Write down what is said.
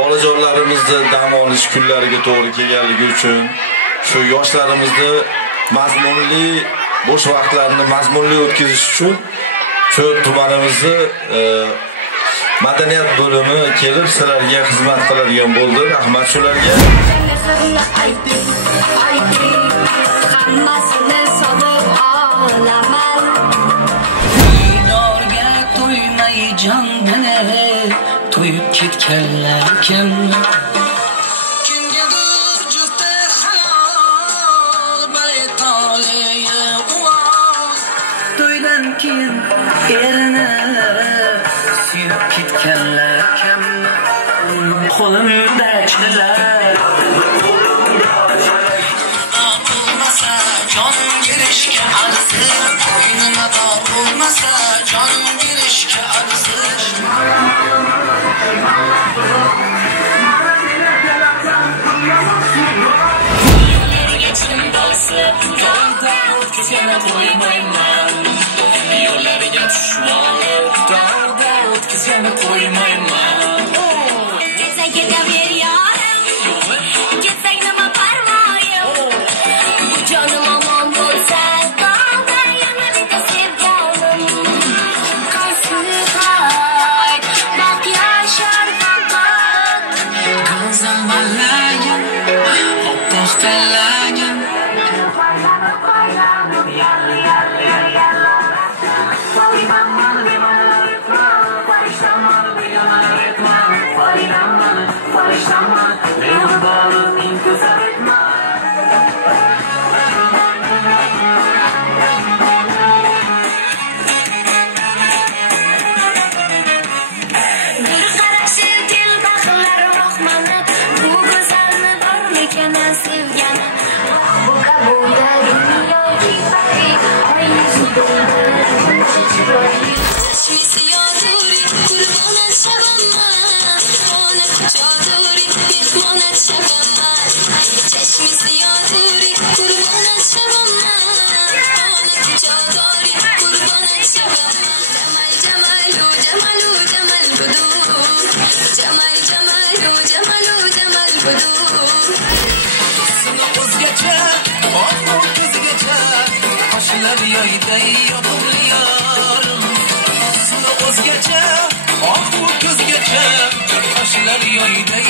bolajonlarimizni dam olish kunlariga to'g'ri kelganligi uchun shu yoshlarimizni mazmunli bo'sh vaqtlarini mazmunli o'tkazish uchun shu tumanimizni madaniyat bo'limi kelib sizlarga xizmat qiladigan bo'ldi. Rahmat shularga. Dinorga to'ymay jondini to'yib ketganlar kim? Kimgadir juda halol baletoliye uvoq. To'ydan keyin erini suyib ketganlar kim? Qo'limda chirar canım girişke arzır, boynuna da olmasa canım girişke arzır. Yolları geçsin dalsı, yolda ötkizene koymayman. Yollarga düşmanı, dağda ötkizene koymayman. Gitse gidebilir yarım, gitse nima parvoyim. Bu canım aman bo'lsa, dağda yana bitta sevgalim. Qaysi payt baq yashar faqat go'zal malagim, oppoq tanlagim. Yoyday yopiliyorum, seni o'zgacha, oq bu ko'zgacha, qoshlar yoyday